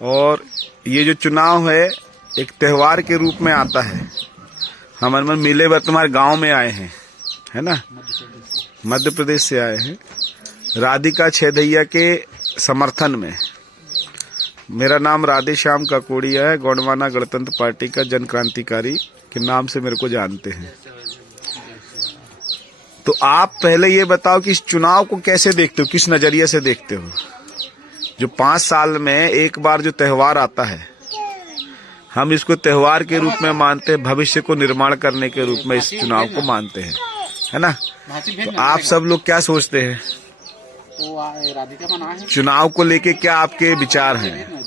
और ये जो चुनाव है एक त्योहार के रूप में आता है। हम अनमन मिले बर तुम्हारे गांव में आए हैं, है ना, मध्य प्रदेश से आए हैं राधिका छेदैया के समर्थन में। मेरा नाम राधे श्याम काकोड़िया है, गोंडवाना गणतंत्र पार्टी का जन क्रांतिकारी के नाम से मेरे को जानते हैं। तो आप पहले ये बताओ कि इस चुनाव को कैसे देखते हो, किस नजरिए से देखते हो? जो 5 साल में एक बार जो त्योहार आता है, हम इसको त्योहार के रूप में मानते हैं, भविष्य को निर्माण करने के रूप में इस चुनाव को मानते हैं, है ना। तो आप सब लोग क्या सोचते हैं चुनाव को लेके, क्या आपके विचार हैं?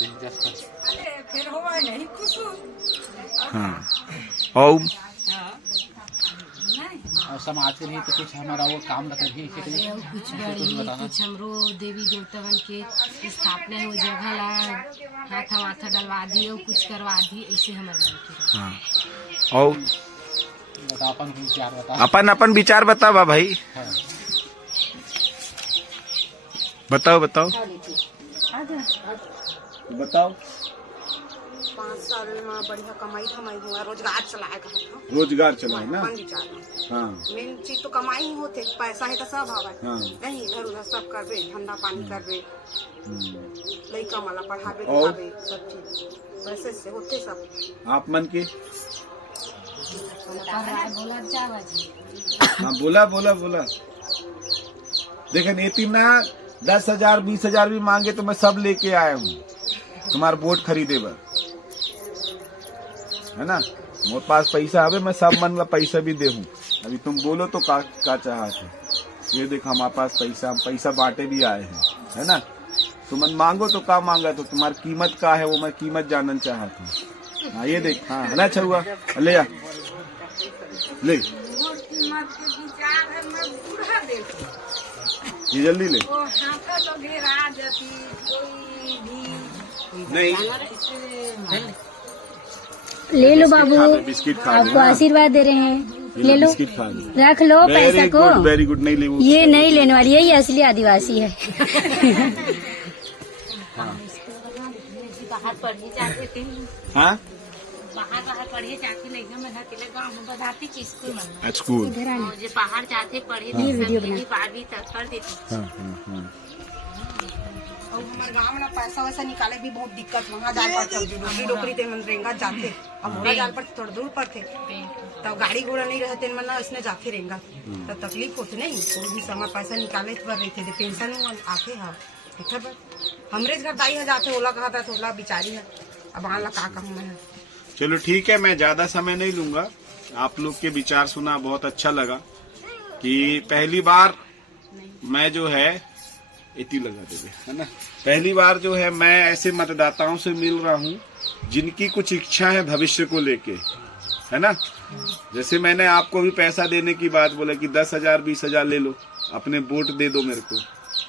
हाँ, और समाज के लिए तो कुछ हमारा वो काम रहता है, कुछ हमरो देवी देवतावन के स्थापना हो जगह ला हाथ माथा डलवा दी और कुछ करवा दी, ऐसे हमारे। हाँ, और अपन अपन विचार बतावा भाई। हाँ। बताओ 5 साल में बढ़िया कमाई हुआ, रोजगार चलाएगा, रोजगार चलाए ना। हाँ, मेन चीज तो कमाई ही होते, पैसा ही तो सब आवा। हाँ। नहीं इधर उधर सब करबे, धंधा पानी करबे, लड़का वाला पढ़ाबे और? लिखाबे, सब चीज वैसे से होते सब। आप मन के बोला बोला देखे नेती ना 10,000 20,000 भी मांगे तो मैं सब लेके आया हूँ तुम्हारा वोट खरीदे बर, है ना। मोर पास पैसा आवे, मैं सब मन ला पैसा भी दे हूँ। अभी तुम बोलो तो का चाहते, ये देख हमारे पास पैसा, हम पैसा बांटे भी आए हैं, है ना। तुम मांगो तो का मांगा, तो तुम्हारी कीमत का है वो मैं कीमत जानना चाहता हूँ। हाँ ये देख, हाँ है ना, अच्छा हुआ, ले आ ले, ये जल्दी ले। नहीं ले लो बाबू, बिस्किट खा आपको आशीर्वाद दे रहे हैं, ले लो, बिस्किट खा लो, रख लो पैसा को। Very good. नहीं ले, ये नहीं लेने वाली है, ये असली आदिवासी है। हाँ बाहर पढ़े जाते गाँव में बधाती की स्कूल में स्कूल जो बाहर जाते पढ़े बारहवीं तक कर देती। और हमारे गाँव में पैसा वैसा निकाले भी बहुत दिक्कत, वहाँ जाए पर नौकरी डोकरी थे मनरेगा जाते, अब मोरा जाल पर थोड़ा दूर पर थे, तब गाड़ी घोड़ा नहीं रहते मन इसने जाते रहेगा, तब तकलीफ होती नहीं, कोई भी समय पैसा निकाले पर रही थे, पेंशन आते हैं हमरे घर दाई है जाते, ओला कहा था, ओला बिचारी है, अब आला का कहूँ मैं। चलो ठीक है, मैं ज्यादा समय नहीं लूंगा। आप लोग के विचार सुना, बहुत अच्छा लगा कि पहली बार मैं जो है इतनी लगा देंगे, है ना। पहली बार जो है मैं ऐसे मतदाताओं से मिल रहा हूँ जिनकी कुछ इच्छा है भविष्य को लेके, है ना। जैसे मैंने आपको भी पैसा देने की बात बोला कि 10,000 20,000 ले लो, अपने वोट दे दो मेरे को,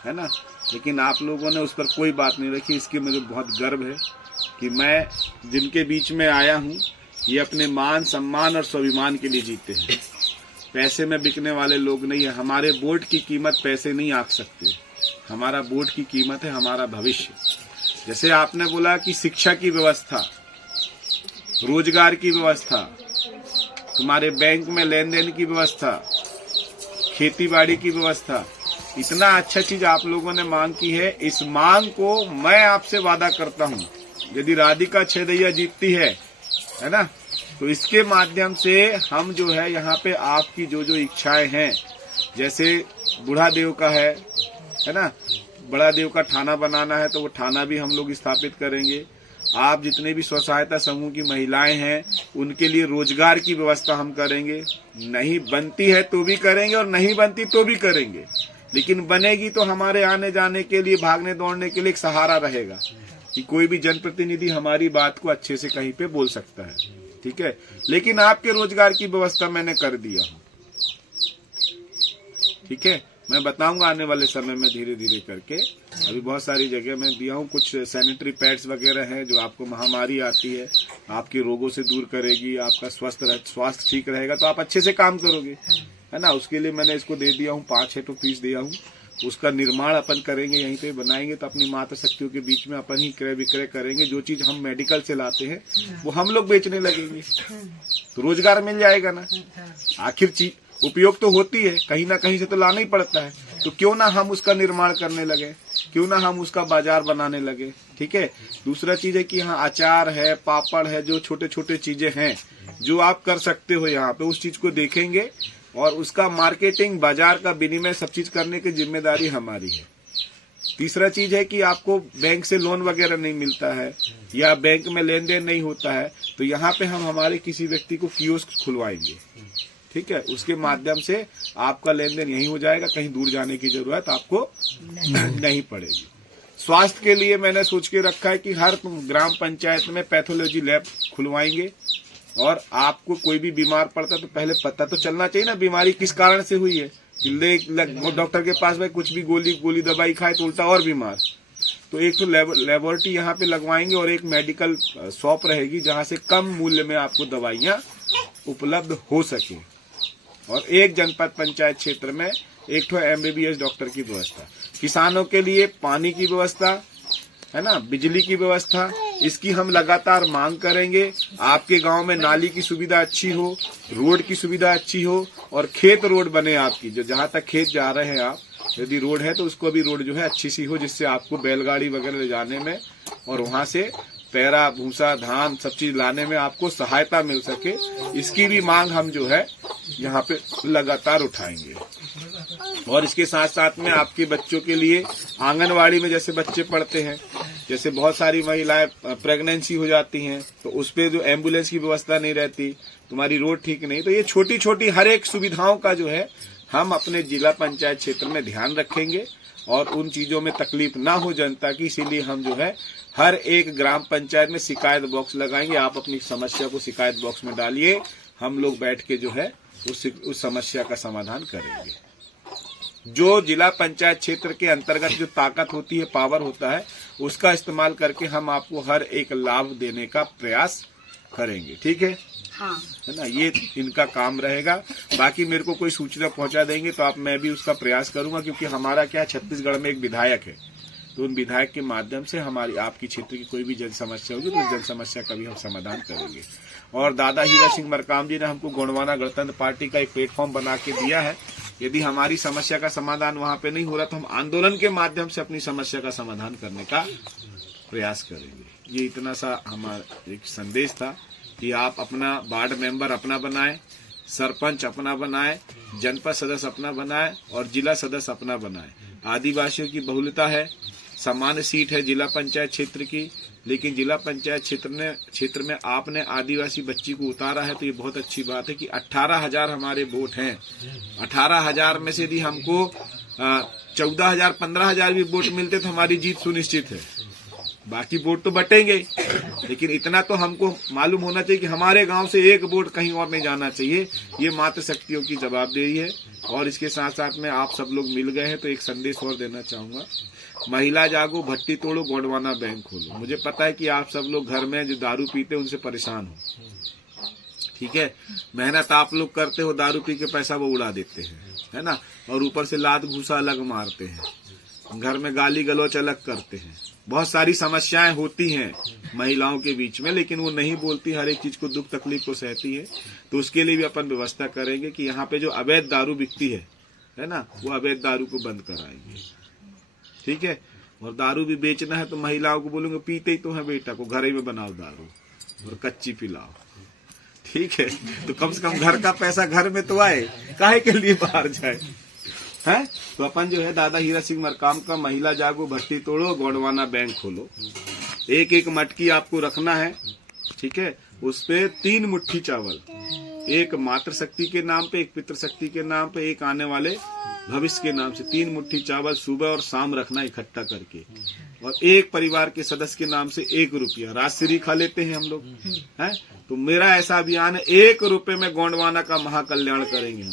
है ना। लेकिन आप लोगों ने उस पर कोई बात नहीं रखी। इसकी मुझे बहुत गर्व है कि मैं जिनके बीच में आया हूँ, ये अपने मान सम्मान और स्वाभिमान के लिए जीते हैं। पैसे में बिकने वाले लोग नहीं है। हमारे वोट की कीमत पैसे नहीं आंक सकते। हमारा वोट की कीमत है हमारा भविष्य। जैसे आपने बोला कि शिक्षा की व्यवस्था, रोजगार की व्यवस्था, तुम्हारे बैंक में लेन देन की व्यवस्था, खेती बाड़ी की व्यवस्था, इतना अच्छा चीज आप लोगों ने मांग की है। इस मांग को मैं आपसे वादा करता हूँ, यदि राधिका छेदैया जीतती है ना, तो इसके माध्यम से हम जो है यहाँ पे आपकी जो जो इच्छाएं हैं, जैसे बूढ़ा देव का है ना, बड़ा देव का थाना बनाना है तो वो थाना भी हम लोग स्थापित करेंगे। आप जितने भी स्व सहायता समूह की महिलाएं हैं उनके लिए रोजगार की व्यवस्था हम करेंगे। नहीं बनती है तो भी करेंगे और नहीं बनती तो भी करेंगे, लेकिन बनेगी तो हमारे आने जाने के लिए, भागने दौड़ने के लिए एक सहारा रहेगा कि कोई भी जनप्रतिनिधि हमारी बात को अच्छे से कहीं पे बोल सकता है, ठीक है। लेकिन आपके रोजगार की व्यवस्था मैंने कर दिया हूँ, ठीक है। मैं बताऊंगा आने वाले समय में धीरे धीरे करके। अभी बहुत सारी जगह मैं दिया हूँ। कुछ सैनिटरी पैड्स वगैरह हैं जो आपको महामारी आती है आपके रोगों से दूर करेगी, आपका स्वास्थ्य ठीक रहेगा तो आप अच्छे से काम करोगे, है ना। उसके लिए मैंने इसको दे दिया हूँ, 5-6 पीस दिया हूँ। उसका निर्माण अपन करेंगे, यहीं पे बनाएंगे, तो अपनी माता शक्तियों के बीच में अपन ही क्रय विक्रय करेंगे। जो चीज हम मेडिकल से लाते हैं वो हम लोग बेचने लगेंगे, तो रोजगार मिल जाएगा ना। आखिर चीज उपयोग तो होती है, कहीं ना कहीं से तो लाना ही पड़ता है, तो क्यों ना हम उसका निर्माण करने लगे, क्यों ना हम उसका बाजार बनाने लगे। ठीक है। दूसरा चीज है कि यहाँ अचार है, पापड़ है, जो छोटे छोटे चीजें हैं जो आप कर सकते हो यहाँ पे, उस चीज को देखेंगे और उसका मार्केटिंग, बाजार का विनिमय, सब चीज करने की जिम्मेदारी हमारी है। तीसरा चीज है कि आपको बैंक से लोन वगैरह नहीं मिलता है या बैंक में लेन देन नहीं होता है, तो यहाँ पे हम हमारे किसी व्यक्ति को कियोस्क खुलवाएंगे। ठीक है। उसके माध्यम से आपका लेन देन यही हो जाएगा, कहीं दूर जाने की जरूरत आपको नहीं पड़ेगी। स्वास्थ्य के लिए मैंने सोच के रखा है कि हर ग्राम पंचायत में पैथोलॉजी लैब खुलवाएंगे, और आपको कोई भी बीमार पड़ता है तो पहले पता तो चलना चाहिए ना बीमारी किस कारण से हुई है। डॉक्टर के पास भाई कुछ भी गोली दवाई खाए तो उल्टा और बीमार। तो एक तो लेबोरेटरी यहाँ पे लगवाएंगे और एक मेडिकल शॉप रहेगी जहाँ से कम मूल्य में आपको दवाइयाँ उपलब्ध हो सके, और एक जनपद पंचायत क्षेत्र में एक तो MBBS डॉक्टर की व्यवस्था, किसानों के लिए पानी की व्यवस्था है ना, बिजली की व्यवस्था, इसकी हम लगातार मांग करेंगे। आपके गांव में नाली की सुविधा अच्छी हो, रोड की सुविधा अच्छी हो, और खेत रोड बने आपकी, जो जहां तक खेत जा रहे हैं आप, यदि रोड है तो उसको भी रोड जो है अच्छी सी हो, जिससे आपको बैलगाड़ी वगैरह ले जाने में और वहां से पैरा, भूसा, धान सब चीज लाने में आपको सहायता मिल सके। इसकी भी मांग हम जो है यहाँ पे लगातार उठाएंगे। और इसके साथ साथ में आपके बच्चों के लिए आंगनवाड़ी में जैसे बच्चे पढ़ते हैं, जैसे बहुत सारी महिलाएं प्रेगनेंसी हो जाती हैं, तो उस पे जो एम्बुलेंस की व्यवस्था नहीं रहती, तुम्हारी रोड ठीक नहीं, तो ये छोटी छोटी हर एक सुविधाओं का जो है हम अपने जिला पंचायत क्षेत्र में ध्यान रखेंगे, और उन चीजों में तकलीफ ना हो जनता की, इसीलिए हम जो है हर एक ग्राम पंचायत में शिकायत बॉक्स लगाएंगे। आप अपनी समस्या को शिकायत बॉक्स में डालिए, हम लोग बैठ के जो है उस समस्या का समाधान करेंगे। जो जिला पंचायत क्षेत्र के अंतर्गत जो ताकत होती है, पावर होता है, उसका इस्तेमाल करके हम आपको हर एक लाभ देने का प्रयास करेंगे। ठीक है। हाँ। है ना, ये इनका काम रहेगा। बाकी मेरे को कोई सूचना पहुंचा देंगे तो मैं भी उसका प्रयास करूंगा, क्योंकि हमारा क्या, छत्तीसगढ़ में एक विधायक है, तो उन विधायक के माध्यम से हमारी आपकी क्षेत्र की कोई भी जन समस्या होगी तो उस जन समस्या का भी हम समाधान करेंगे। और दादा हीरा सिंह मरकाम जी ने हमको गोंडवाना गणतंत्र पार्टी का एक प्लेटफॉर्म बना के दिया है। यदि हमारी समस्या का समाधान वहां पे नहीं हो रहा तो हम आंदोलन के माध्यम से अपनी समस्या का समाधान करने का प्रयास करेंगे। ये इतना सा हमारा एक संदेश था कि आप अपना वार्ड मेंबर अपना बनाएं, सरपंच अपना बनाएं, जनपद सदस्य अपना बनाएं और जिला सदस्य अपना बनाएं। आदिवासियों की बहुलता है, सामान्य सीट है जिला पंचायत क्षेत्र की, लेकिन जिला पंचायत क्षेत्र में आपने आदिवासी बच्ची को उतारा है, तो ये बहुत अच्छी बात है कि 18,000 हमारे वोट हैं। 18,000 में से यदि हमको 14,000 15,000 भी वोट मिलते तो हमारी जीत सुनिश्चित है। बाकी वोट तो बटेंगे, लेकिन इतना तो हमको मालूम होना चाहिए कि हमारे गांव से एक वोट कहीं और नहीं जाना चाहिए। ये मातृ शक्तियों की जवाबदेही है। और इसके साथ साथ में आप सब लोग मिल गए हैं तो एक संदेश और देना चाहूंगा, महिला जागो, भट्टी तोड़ो, गोंडवाना बैंक खोलो। मुझे पता है कि आप सब लोग घर में जो दारू पीते उनसे परेशान हो, ठीक है, मेहनत आप लोग करते हो, दारू पी के पैसा वो उड़ा देते हैं, है ना, और ऊपर से लात घूसा अलग मारते हैं, घर में गाली गलौच अलग करते हैं। बहुत सारी समस्याएं होती हैं महिलाओं के बीच में, लेकिन वो नहीं बोलती, हर एक चीज को दुख तकलीफ को सहती है। तो उसके लिए भी अपन व्यवस्था करेंगे कि यहाँ पे जो अवैध दारू बिकती है ना, वो अवैध दारू को बंद कराएंगे। ठीक है। और दारू भी बेचना है तो महिलाओं को बोलूंगा, पीते ही तो है बेटा, को घर ही में बनाओ दारू और कच्ची पिलाओ। ठीक है। तो कम से कम घर का पैसा घर में तो आए, काहे के लिए बाहर जाए, है। तो अपन जो है दादा हीरा सिंह मरकाम का महिला जागो, भट्टी तोड़ो, गोंडवाना बैंक खोलो, एक एक मटकी आपको रखना है। ठीक है। उस पे 3 मुट्ठी चावल, एक मातृ शक्ति के नाम पे, एक पितृ शक्ति के नाम पे, एक आने वाले भविष्य के नाम से 3 मुट्ठी चावल सुबह और शाम रखना इकट्ठा करके, और एक परिवार के सदस्य के नाम से 1 रुपया राजश्री खा लेते हैं हम लोग, हैं। तो मेरा ऐसा अभियान है, 1 रुपये में गोंडवाना का महाकल्याण करेंगे हम।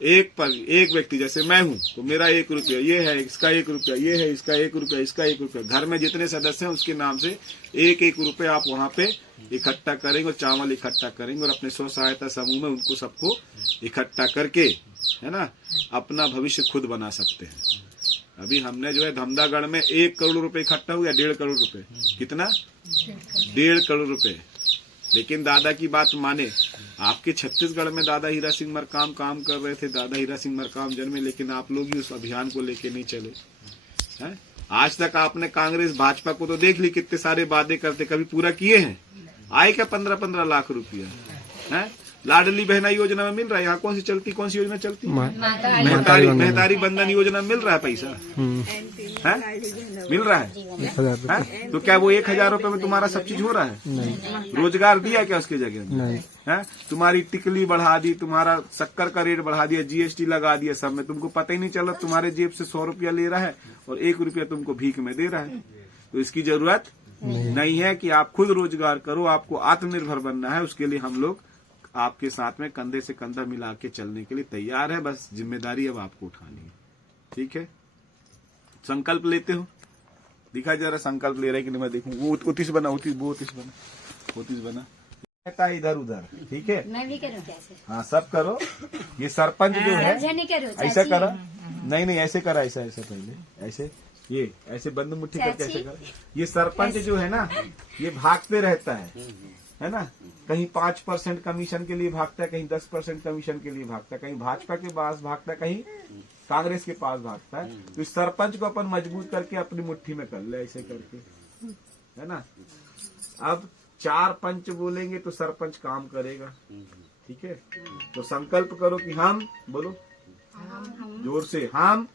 एक व्यक्ति, जैसे मैं हूँ तो मेरा 1 रुपया, ये है इसका 1 रुपया, ये है इसका 1 रुपया, इसका 1 रुपया, घर में जितने सदस्य हैं उसके नाम से 1-1 रुपये आप वहाँ पे इकट्ठा करेंगे और चावल इकट्ठा करेंगे, और अपने स्व सहायता समूह में उनको सबको इकट्ठा करके, है ना, अपना भविष्य खुद बना सकते हैं। अभी हमने जो है धमदागढ़ में 1 करोड़ रुपए इकट्ठा हो गया, 1.5 करोड़ रुपए। कितना? 1.5 करोड़ रुपए। लेकिन दादा की बात माने, आपके छत्तीसगढ़ में दादा हीरा सिंह मरकाम काम कर रहे थे, दादा हीरा सिंह मरकाम जन में, लेकिन आप लोग ही उस अभियान को लेके नहीं चले हैं। आज तक आपने कांग्रेस भाजपा को तो देख ली, कितने सारे वादे करते, कभी पूरा किए हैं? आए क्या 15-15 लाख रुपया है? लाडली बहना योजना में मिल रहा है? यहाँ कौन सी चलती, कौन सी योजना चलती? मेहतारी बंधन योजना में मिल रहा है पैसा? है? मिल रहा है? तो क्या वो 1,000 रुपए में तुम्हारा सब चीज हो रहा है? नहीं। रोजगार दिया क्या उसके जगह? नहीं। है? तुम्हारी टिकली बढ़ा दी, तुम्हारा शक्कर का रेट बढ़ा दिया, GST लगा दिया सब में, तुमको पता ही नहीं चला तुम्हारे जेब से 100 रुपया ले रहा है और 1 रुपया तुमको भीख में दे रहा है। तो इसकी जरूरत नहीं है कि आप खुद रोजगार करो, आपको आत्मनिर्भर बनना है। उसके लिए हम लोग आपके साथ में कंधे से कंधा मिला के चलने के लिए तैयार है। बस जिम्मेदारी अब आपको उठानी है, ठीक है? संकल्प लेते हो? दिखा जरा संकल्प ले रहे कि नहीं, मैं देखूं। वो ओतीस बना, ओतीस बना इधर उधर, ठीक है? मैं भी करूँ कैसे? हाँ, सब करो। ये सरपंच जो है ऐसा करो, नहीं ऐसे करा, ऐसा पहले ऐसे, ये ऐसे बंद मुट्ठी करके ऐसे करो। ये सरपंच जो है ना, ये भागते रहता है ना? कहीं 5% कमीशन के लिए भागता है, कहीं 10% कमीशन के लिए भागता है, कहीं भाजपा के पास भागता है, कहीं कांग्रेस के पास भागता है। तो इस सरपंच को अपन मजबूत करके अपनी मुट्ठी में कर ले, ऐसे करके, है ना? अब 4 पंच बोलेंगे तो सरपंच काम करेगा, ठीक है? तो संकल्प करो कि हम, बोलो जोर से, हम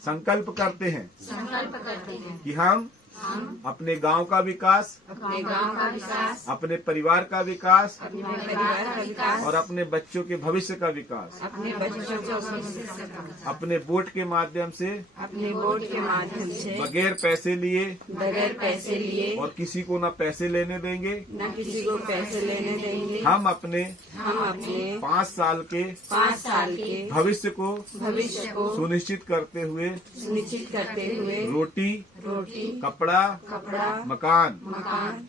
संकल्प करते हैं कि हम अपने गांव का विकास, अपने परिवार का विकास और अपने बच्चों के भविष्य का विकास अपने वोट के माध्यम से बगैर पैसे लिए और किसी को न पैसे लेने देंगे, हम अपने 5 साल के भविष्य को सुनिश्चित करते हुए रोटी, कपड़ा, मकान,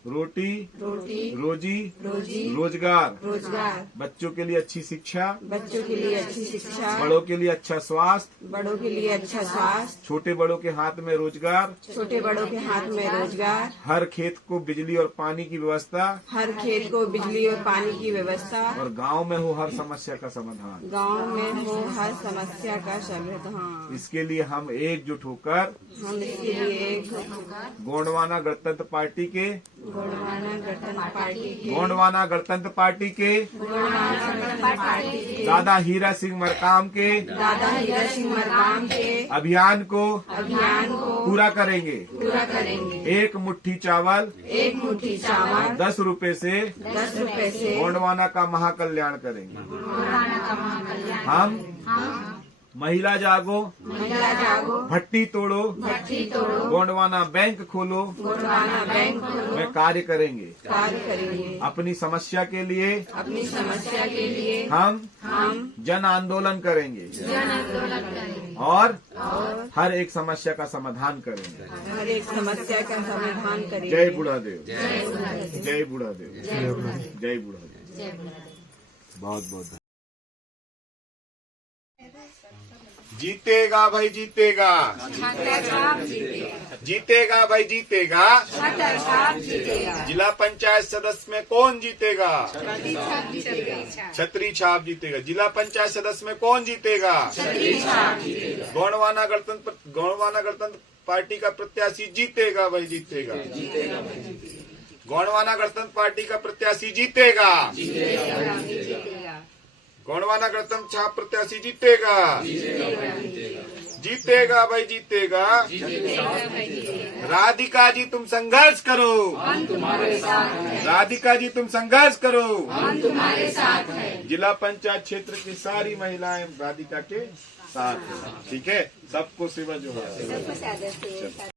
रोटी, रोजी, रोजगार, बच्चों के लिए अच्छी शिक्षा, बड़ों के लिए अच्छा स्वास्थ्य, छोटे बड़ों के हाथ में रोजगार, हर खेत को बिजली और पानी की व्यवस्था, और गांव में हो हर समस्या का समाधान। इसके लिए हम एकजुट होकर गोंडवाना गणतंत्र पार्टी के दादा हीरा सिंह मरकाम के अभियान को पूरा करेंगे। 1 मुट्ठी चावल 10 रुपए से गोंडवाना का महाकल्याण करेंगे। हम महिला जागो, भट्टी तोड़ो, गोंडवाना बैंक खोलो में कार्य करेंगे। अपनी समस्या के लिए हम जन आंदोलन करेंगे और हर एक समस्या का समाधान करेंगे। जय बुढ़ादेव, जय बुढ़ादेव, जय बुढ़ादेव। बहुत बहुत जीतेगा भाई, जीतेगा, जीतेगा भाई, जीतेगा। जिला पंचायत सदस्य में कौन जीतेगा? छतरी छाप जीतेगा। जिला पंचायत सदस्य में कौन जीतेगा? गोंडवाना गणतंत्र पार्टी का प्रत्याशी जीतेगा भाई, जीतेगा। गोंडवाना गणतंत्र पार्टी का प्रत्याशी जीतेगा। गोंडवाना गणतंत्र छाप प्रत्याशी जीतेगा, जीतेगा भाई, जीतेगा। राधिका जी तुम संघर्ष करो, हम तुम्हारे साथ हैं। राधिका जी तुम संघर्ष करो, हम तुम्हारे साथ हैं। जिला पंचायत क्षेत्र की सारी महिलाएं राधिका के साथ हैं, ठीक है? सबको सेवा जो है।